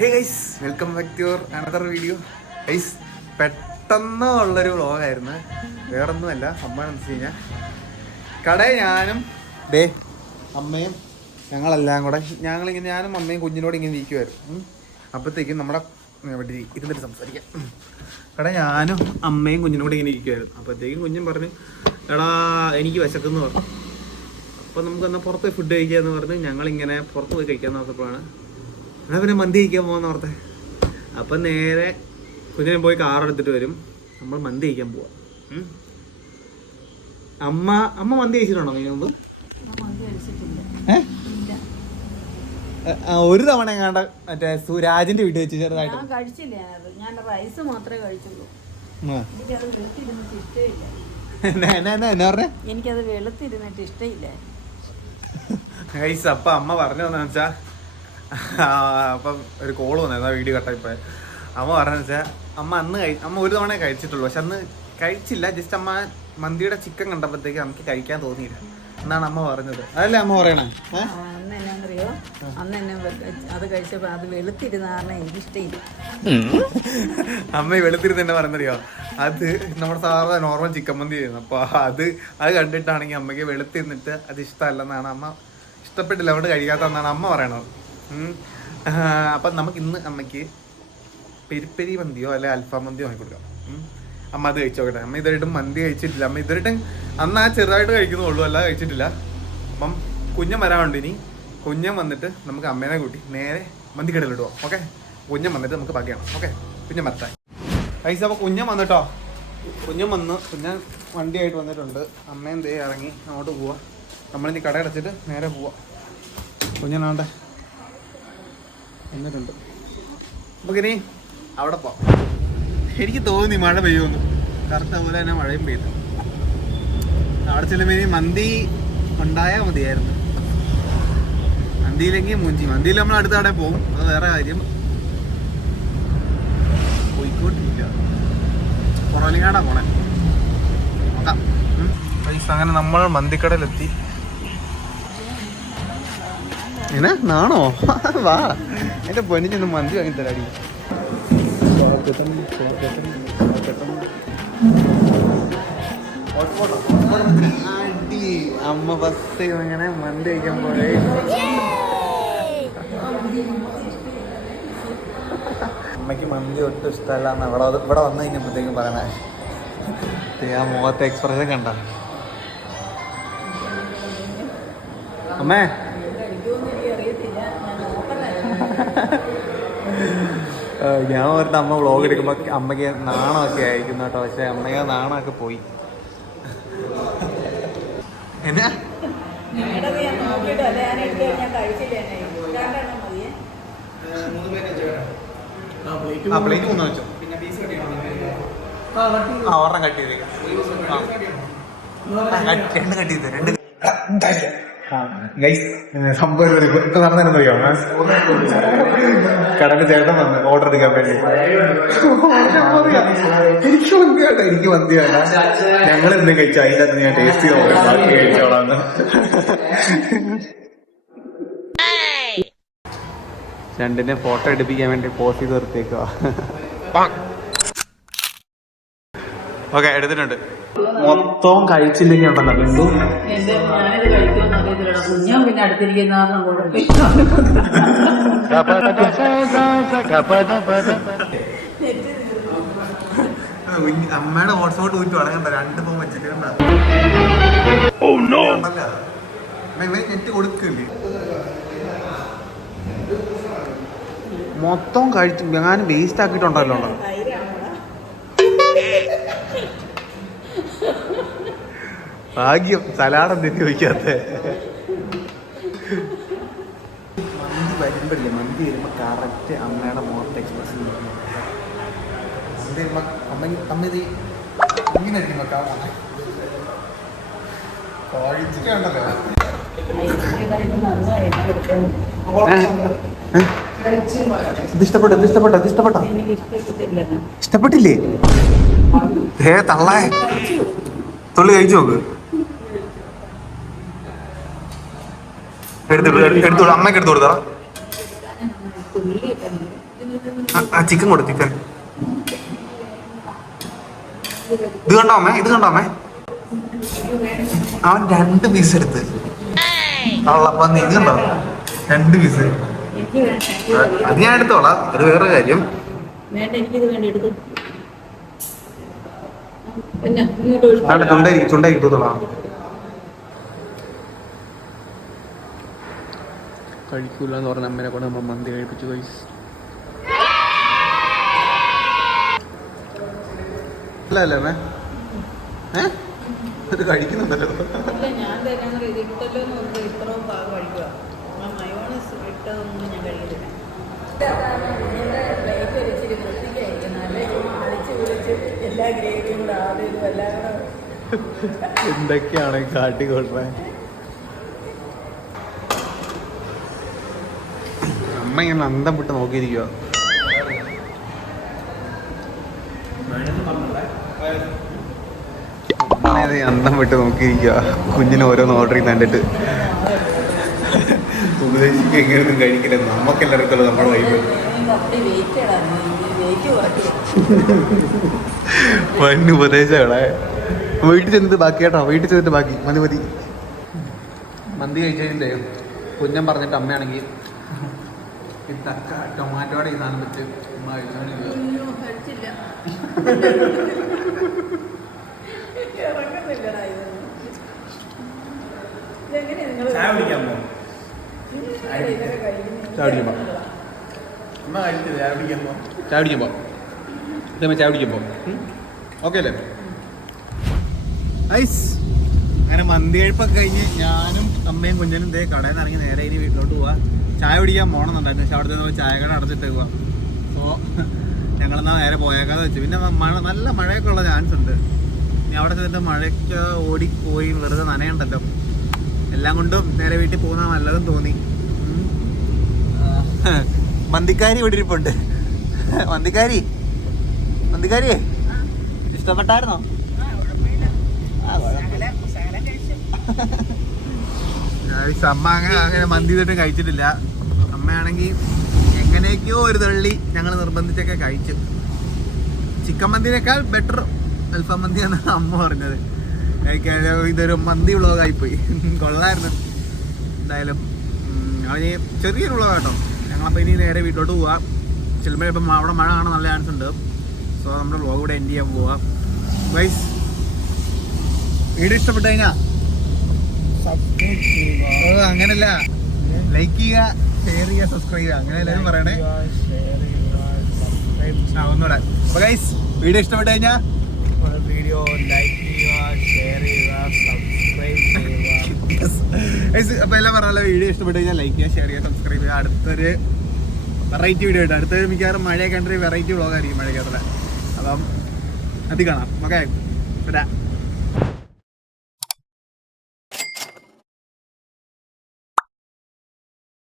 Hey guys, welcome back to your another video. Guys, പെട്ടെന്നുള്ളൊരു വ്ളോഗായിരുന്നു. വേറൊന്നുമല്ല, സംഭവം എന്ന് വെച്ച് കഴിഞ്ഞാൽ കടയിൽ ഞാനും അമ്മയും ഞങ്ങളെല്ലാം കൂടെ ഞാനും അമ്മയും കുഞ്ഞിനോട് ഇങ്ങനെ ഇരിക്കുമായിരുന്നു. അപ്പോഴത്തേക്കും നമ്മുടെ ഇവിടെ ഇരുന്നിട്ട് സംസാരിക്കാം. കട ഞാനും അമ്മയും കുഞ്ഞിനോട് ഇങ്ങനെ ഇരിക്കുമായിരുന്നു. അപ്പോഴത്തേക്കും കുഞ്ഞും പറഞ്ഞു, എടാ എനിക്ക് വിശക്കെന്ന് പറഞ്ഞു. അപ്പോൾ നമുക്കെന്നാൽ പുറത്ത് പോയി ഫുഡ് കഴിക്കാമെന്ന് പറഞ്ഞ് ഞങ്ങളിങ്ങനെ പുറത്ത് പോയി കഴിക്കാമെന്ന് പറഞ്ഞപ്പോഴാണ് എന്നാൽ പിന്നെ മന്തി കഴിക്കാൻ പോകുന്ന ഓർത്തെ. അപ്പം നേരെ കുഞ്ഞിനെ പോയി കാറെടുത്തിട്ട് വരും, നമ്മൾ മന്തി കഴിക്കാൻ പോവാം. അമ്മ മന്തി കഴിച്ചിട്ടുണ്ടോ ഇതിനു മുമ്പ്? ഒരു തവണ എങ്ങാണ്ട് മറ്റേ സുരാജിന്റെ വീട്ടിൽ വെച്ച് ചെറുതായിട്ട് എനിക്കത് വെളുത്തിരുന്നിട്ട് ഇഷ്ടമില്ല. അപ്പം അമ്മ പറഞ്ഞതെന്ന് വെച്ചാൽ, അപ്പം ഒരു കോള് വന്നായിരുന്നു, വീഡിയോ കട്ടായിപ്പോയ. അമ്മ പറഞ്ഞതെന്ന് വെച്ചാൽ അമ്മ ഒരു തവണ കഴിച്ചിട്ടുള്ളൂ. പക്ഷെ അന്ന് കഴിച്ചില്ല, ജസ്റ്റ് അമ്മ മന്തിയുടെ ചിക്കൻ കണ്ടപ്പോഴത്തേക്ക് നമുക്ക് കഴിക്കാൻ തോന്നിയില്ല എന്നാണ് അമ്മ പറഞ്ഞത്. അതല്ലേ അമ്മ പറയണേ? അന്ന് എന്നാന്നറിയോ, അന്ന് എന്നെ അത് കഴിച്ചപ്പോൾ അത് വെളുത്തിരുന്ന കാരണം എനിക്കിഷ്ടമില്ല. അമ്മ വെളുത്തിരുന്ന് തന്നെ പറയുന്നറിയോ, അത് നമ്മുടെ സാധാരണ നോർമൽ ചിക്കൻ മന്തി ചെയ്യുന്നു. അപ്പോൾ അത് കണ്ടിട്ടാണെങ്കിൽ അമ്മയ്ക്ക് വെളുത്തിരുന്നിട്ട് അത് ഇഷ്ടമല്ലെന്നാണ് അമ്മ, ഇഷ്ടപ്പെട്ടില്ല, അതുകൊണ്ട് കഴിക്കാത്തതെന്നാണ് അമ്മ പറയണത്. അപ്പം നമുക്ക് ഇന്ന് അമ്മയ്ക്ക് പെരിപ്പെരി മന്തിയോ അല്ലെ അൽഫാം മന്തിയോ വാങ്ങി കൊടുക്കാം. അമ്മ അത് കഴിച്ചു നോക്കട്ടെ. അമ്മ ഇതുവരെയായിട്ടും മന്തി കഴിച്ചിട്ടില്ല. അമ്മ ഇതുവരെയായിട്ടും അന്ന് ചെറുതായിട്ട് കഴിക്കുന്നുള്ളൂ, അല്ലാതെ കഴിച്ചിട്ടില്ല. അപ്പം കുഞ്ഞൻ വരാനുണ്ട്. ഇനി കുഞ്ഞൻ വന്നിട്ട് നമുക്ക് അമ്മേനെ കൂട്ടി നേരെ മന്തി കടയിലിടുവോ? ഓക്കെ, കുഞ്ഞൻ വന്നിട്ട് നമുക്ക് ബാക്കിയാണ്. ഓക്കെ, കുഞ്ഞൻ വരട്ടെ. പൈസ. അപ്പോൾ കുഞ്ഞൻ വന്നിട്ടോ, കുഞ്ഞൻ വണ്ടിയായിട്ട് വന്നിട്ടുണ്ട്. അമ്മയും ദേ ഇറങ്ങി അങ്ങോട്ട് പോവാ. നമ്മളിനി കട അടച്ചിട്ട് നേരെ പോവാം. കുഞ്ഞനാണ്ടെ എന്നിട്ടുണ്ട്. നമുക്കിനി അവിടെ പോവാം. എനിക്ക് തോന്നി മഴ പെയ്യുമെന്ന്. കറക്റ്റ് അതുപോലെ തന്നെ മഴയും പെയ്തു. അവിടെ ചെല്ലുമ്പോൾ ഇനി മന്തി ഉണ്ടായാൽ മതിയായിരുന്നു. മന്തിയിലെങ്കിൽ മന്തിയിൽ നമ്മൾ അടുത്ത അവിടെ പോകും, അത് വേറെ കാര്യം. കോഴിക്കോട്ടില്ല, കുറവലിങ്ങാടാ പോണേ. നോക്കാം. അങ്ങനെ നമ്മൾ മന്തിക്കടയിലെത്തി. എന്നാ നാണോ? വാ, എന്റെ പൊന്നിച്ചൊന്ന് മന്തി വാങ്ങി തരാടി. അമ്മ ഫസ്റ്റ് ഇങ്ങനെ മന്തി കഴിക്കാൻ പോയി. അമ്മയ്ക്ക് മന്തി ഒട്ടും ഇഷ്ടമല്ല എന്ന് ഇവിടെ വന്നു കഴിഞ്ഞപ്പോഴത്തേക്കും പറയണേ. ആ മുഖത്തെ എക്സ്പ്രഷൻ കണ്ട അമ്മേ. ഞാൻ ഓർത്ത് അമ്മ വ്ളോഗ് എടുക്കുമ്പോൾ അമ്മയ്ക്ക് നാണമൊക്കെ ആയിരിക്കുന്നു കേട്ടോ. പക്ഷെ അമ്മയ്ക്ക് നാണമൊക്കെ പോയി. എന്നാ പ്ലേറ്റ് മൂന്ന് വെച്ചോ. ഒരെണ്ണം കട്ട് ചെയ്തേക്കാം. രണ്ട് കട്ട് ചെയ്ത് രണ്ട് സംഭവം നടന്നറിയോ? കടന്റെ ചേട്ടൻ വന്ന് ഓർഡർ എടുക്കാൻ വേണ്ടി. എനിക്ക് മന്തി വേണ്ട, ഞങ്ങൾ എന്തും കഴിച്ചു, അതിൻ്റെ അകത്ത് ഞാൻ ടേസ്റ്റ് ചെയ്തോളാം, ബാക്കി കഴിച്ചോളാന്ന്. രണ്ടിനെ ഫോട്ടോ എടുപ്പിക്കാൻ വേണ്ടി പോസ്റ്റ് ചെയ്ത് നിർത്തിയേക്കുക. ഓക്കെ, എടുത്തിട്ടുണ്ട്. മൊത്തവും കഴിച്ചില്ലെങ്കിൽ ഉണ്ടല്ലോ ബിന്ദു. അമ്മയുടെ ഹോട്ട്സ്പോട്ട് ഊറ്റി വളയണ്ട, 2 ഫോൺ വെച്ചിട്ട് നെറ്റ് കൊടുക്കില്ലേ. മൊത്തം കഴിച്ചു ഞാൻ വേസ്റ്റ് ആക്കിയിട്ടുണ്ടല്ലോ. ഭാഗ്യം സലാഡ് എന്തിനു ചോദിക്കാത്ത. മന്തി വരുമ്പോ കറക്റ്റ് അമ്മയുടെ മുഖത്ത് എക്സ്പ്രഷൻ മന്തി വരുമ്പോ അമ്മ ഇത് ഇങ്ങനെ കഴിച്ചിട്ടുണ്ടല്ലോ. ഇഷ്ടപ്പെട്ടില്ലേ? തള്ളേ തുള്ളി കഴിച്ചു നോക്ക്. എടുത്തോളൂ, അമ്മയ്ക്ക് എടുത്തു കൊടുത്താ. ആ ചിക്കൻ കൊടു ചിക്കൻ. ഇത് കണ്ടോ അമ്മേ, ഇത് കണ്ടോ അമ്മേ, അവൻ 2 പീസ് എടുത്ത് വന്ന്. ഇത് കണ്ടോ 2 പീസ്. അത് ഞാൻ എടുത്തോളാം, അത് വേറെ കാര്യം. വേണ്ട, എനിക്കിത് വേണ്ട, എടുത്തു. ചുണ്ടായി കിട്ടത്തോളാം. കഴിക്കൂല എന്ന് പറഞ്ഞ അമ്മേനെ കൊണ്ട് നമ്മൾ മന്തി കഴിപ്പിച്ചു. ഗൈസ് അല്ല അല്ലേ അമ്മേ? ഇത് കഴിക്കുന്നുണ്ടല്ലോ. ഞാൻ തരാന്ന് ഇട്ടല്ലോ എന്ന് പറഞ്ഞാൽ ഇത്രയും ഭാഗം കഴിക്കുക. മയോണൈസ് ഇട്ടതൊന്നും ഞാൻ കഴിക്കുന്നില്ല. എന്തൊക്കെയാണ് കാട്ടിക്കൊള്ളേ. അമ്മ ഇങ്ങനെ അന്തം വിട്ട് നോക്കിയിരിക്കുക. അന്തം വിട്ട് നോക്കിയിരിക്കുക കുഞ്ഞിനെ ഓരോന്ന് ഓർഡർ ചെയ്ത് കണ്ടിട്ട്. ഉപദേശിക്ക് എങ്ങനെയൊന്നും കഴിക്കില്ല, നമുക്കെല്ലാം അറിയത്തുള്ളൂ നമ്മുടെ വൈബ്. വൻ ഉപദേശങ്ങളെ. വീട്ടിൽ ചെന്നിട്ട് ബാക്കി കേട്ടോ, വീട്ടിൽ ചെന്നിട്ട് ബാക്കി. മതി മന്തി കഴിച്ചതിൻ്റെ കുഞ്ഞൻ പറഞ്ഞിട്ട് അമ്മയാണെങ്കിൽ ഈ ടൊമാറ്റോടെ ഈ സാധനം വെച്ച് ഉമ്മ കഴിച്ചോണ്ടിരിക്കുക. ചായ കുടിക്കാൻ പോകും. ഓക്കെ അല്ലേ? ഐസ് അങ്ങനെ മന്തി കഴിപ്പൊക്കെ കഴിഞ്ഞ് ഞാനും അമ്മയും കുഞ്ഞനും ഇതേ കടയിൽ നിന്ന് ഇറങ്ങി നേരെ ഇനി വീട്ടിലോട്ട് പോവാ. ചായ കുടിക്കാൻ പോകണമെന്നുണ്ടായിരുന്നു, പക്ഷെ അവിടെ നിന്ന് ചായ കട അടച്ചിട്ട് പോവാ. അപ്പോൾ ഞങ്ങളെന്നാ നേരെ പോയേക്കാന്ന് വെച്ചു. പിന്നെ നല്ല മഴയൊക്കെ ഉള്ള ചാൻസ് ഉണ്ട്. ഇനി അവിടെ ചെന്നിട്ട് മഴയ്ക്ക് ഓടിപ്പോയി വെറുതെ നനയുണ്ടല്ലോ. എല്ലാം കൊണ്ടും നേരെ വീട്ടിൽ പോകുന്ന നല്ലതെന്ന് തോന്നി. മന്തിക്കാരി ഇവിടെ ഇരിപ്പുണ്ട്. മന്തിക്കാരി ഇഷ്ടപ്പെട്ടായിരുന്നോ? അമ്മ അങ്ങനെ മന്തി തൊട്ട് കഴിച്ചിട്ടില്ല. അമ്മയാണെങ്കിൽ എങ്ങനെയൊക്കെയോ ഒരു തള്ളി ഞങ്ങൾ നിർബന്ധിച്ചൊക്കെ കഴിച്ചു. ചിക്കൻ മന്തിനേക്കാൾ ബെറ്റർ അൽഫാം മന്തി എന്നാണ് അമ്മ പറഞ്ഞത്. ഇതൊരു മന്തി വ്ളോഗായിപ്പോയി. കൊള്ളായിരുന്നു. എന്തായാലും അതിന് ചെറിയൊരു വ്ളോഗ് കേട്ടോ. ഞങ്ങളപ്പോൾ ഇനി നേരെ വീട്ടിലോട്ട് പോവാം. ചിലപ്പോൾ ഇപ്പം അവിടെ മഴ കാണാൻ നല്ല ചാൻസ് ഉണ്ട്. സോ നമ്മുടെ വ്ളോഗ് ഇവിടെ എൻഡ് ചെയ്യാൻ പോവാം. ഗൈസ് വീഡിയോ ഇഷ്ടപ്പെട്ടു കഴിഞ്ഞാൽ അങ്ങനല്ല, ലൈക്ക് ചെയ്യുക, ഷെയർ ചെയ്യുക, സബ്സ്ക്രൈബ് ചെയ്യുക, അങ്ങനെ എല്ലാവരും പറയണേ. ഒന്നുകൂടെ. അപ്പോൾ ഗൈസ് വീഡിയോ ഇഷ്ടപ്പെട്ടു കഴിഞ്ഞാൽ വീഡിയോ ലൈക്ക് ചെയ്യുക, ഷെയർ ചെയ്യുക, സബ്സ്ക്രൈബ് ചെയ്യുക. അപ്പോൾ എല്ലാം പറഞ്ഞാൽ വീഡിയോ ഇഷ്ടപ്പെട്ടു കഴിഞ്ഞാൽ ലൈക്ക് ചെയ്യുക, ഷെയർ ചെയ്യുക, സബ്സ്ക്രൈബ് ചെയ്യുക. അടുത്തൊരു വെറൈറ്റി വീഡിയോ ഉണ്ട്. അടുത്തൊരു മിക്കവാറും മഴയൊക്കെ കണ്ടൊരു വെറൈറ്റി വ്ളോഗായിരിക്കും മഴയ്ക്കകത്തുള്ള. അപ്പം അത് കാണാം. ഓക്കെ.